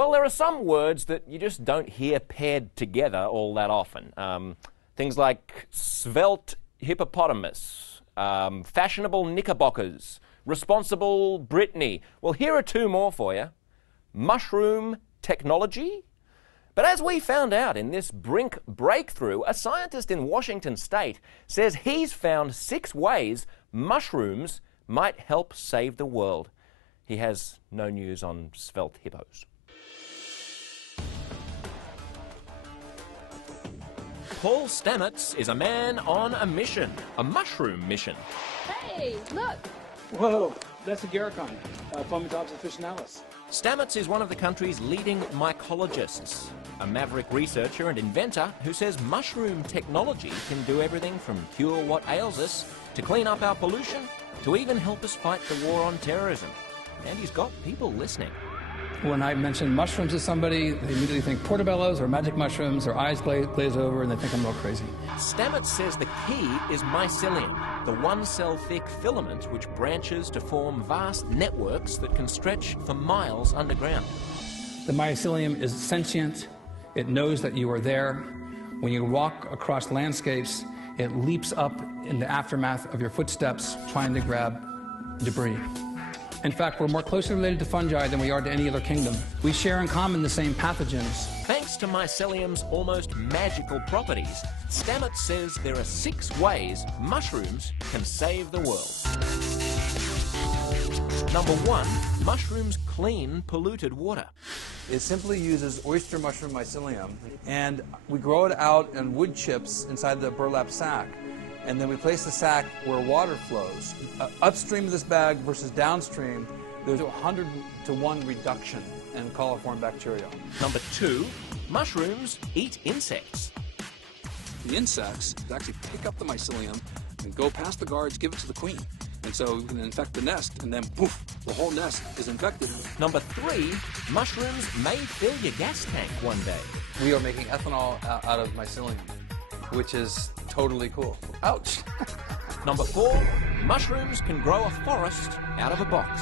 Well, there are some words that you just don't hear paired together all that often. Things like svelte hippopotamus, fashionable knickerbockers, responsible Brittany. Well, here are two more for you. Mushroom technology. But as we found out in this Brink breakthrough, a scientist in Washington State says he's found 6 ways mushrooms might help save the world. He has no news on svelte hippos. Paul Stamets is a man on a mission, a mushroom mission. Hey, look! Whoa, that's a Garicon, Fomitopsis officinalis. Stamets is one of the country's leading mycologists, a maverick researcher and inventor who says mushroom technology can do everything from cure what ails us, to clean up our pollution, to even help us fight the war on terrorism. And he's got people listening. When I mention mushrooms to somebody, they immediately think portobellos or magic mushrooms, their eyes glaze over, and they think I'm a little crazy. Stamets says the key is mycelium, the one-cell thick filament which branches to form vast networks that can stretch for miles underground. The mycelium is sentient. It knows that you are there. When you walk across landscapes, it leaps up in the aftermath of your footsteps, trying to grab debris. In fact, we're more closely related to fungi than we are to any other kingdom. We share in common the same pathogens. Thanks to mycelium's almost magical properties, Stamets says there are 6 ways mushrooms can save the world. Number 1, mushrooms clean polluted water. It simply uses oyster mushroom mycelium, and we grow it out in wood chips inside the burlap sac. And then we place the sac where water flows. Upstream of this bag versus downstream, there's a 100-to-1 reduction in coliform bacteria. Number 2, mushrooms eat insects. The insects actually pick up the mycelium and go past the guards, give it to the queen. And so we can infect the nest, and then poof, the whole nest is infected. Number 3, mushrooms may fill your gas tank one day. We are making ethanol out of mycelium, which is totally cool. Ouch! Number 4, mushrooms can grow a forest out of a box.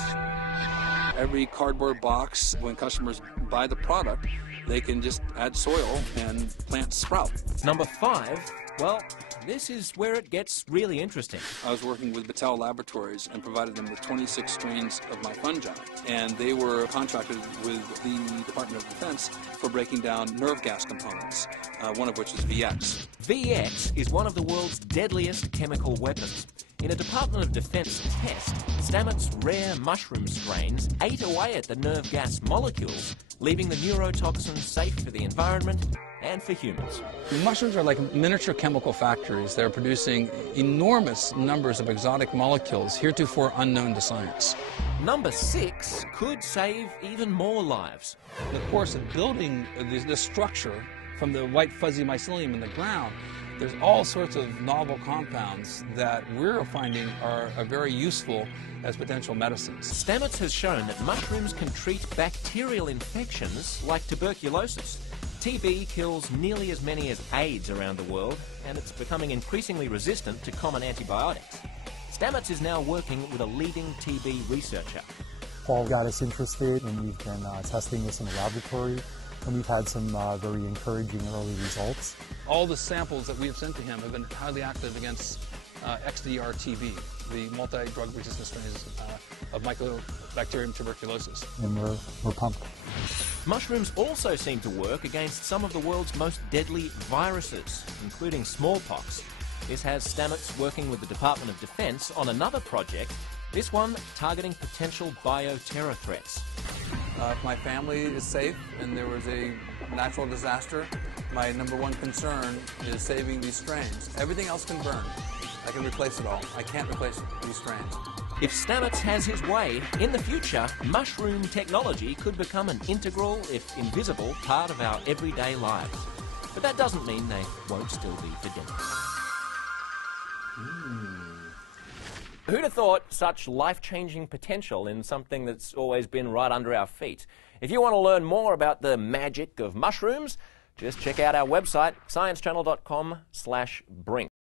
Every cardboard box, when customers buy the product, they can just add soil and plants sprout. Number 5, well, this is where it gets really interesting. I was working with Battelle Laboratories and provided them with 26 strains of my fungi, and they were contracted with the Department of Defense for breaking down nerve gas components, one of which is VX. VX is one of the world's deadliest chemical weapons. In a Department of Defense test, Stamets' rare mushroom strains ate away at the nerve gas molecules, leaving the neurotoxin safe for the environment and for humans. Mushrooms are like miniature chemical factories. They're producing enormous numbers of exotic molecules, heretofore unknown to science. Number 6 could save even more lives. In the course of building this structure from the white fuzzy mycelium in the ground, there's all sorts of novel compounds that we're finding are very useful as potential medicines. Stamets has shown that mushrooms can treat bacterial infections like tuberculosis. TB kills nearly as many as AIDS around the world, and it's becoming increasingly resistant to common antibiotics. Stamets is now working with a leading TB researcher. Paul got us interested, and we've been testing this in the laboratory, and we've had some very encouraging early results. All the samples that we have sent to him have been highly active against XDR-TB, the multi-drug resistant strains of Mycobacterium tuberculosis. And we're pumped. Mushrooms also seem to work against some of the world's most deadly viruses, including smallpox. This has Stamets working with the Department of Defense on another project, this one targeting potential bioterror threats. If my family is safe and there was a natural disaster, my #1 concern is saving these strains. Everything else can burn. I can replace it all. I can't replace these strains. If Stamets has his way, in the future, mushroom technology could become an integral, if invisible, part of our everyday lives. But that doesn't mean they won't still be for dinner. Who'd have thought such life-changing potential in something that's always been right under our feet? If you want to learn more about the magic of mushrooms, just check out our website, sciencechannel.com/Brink.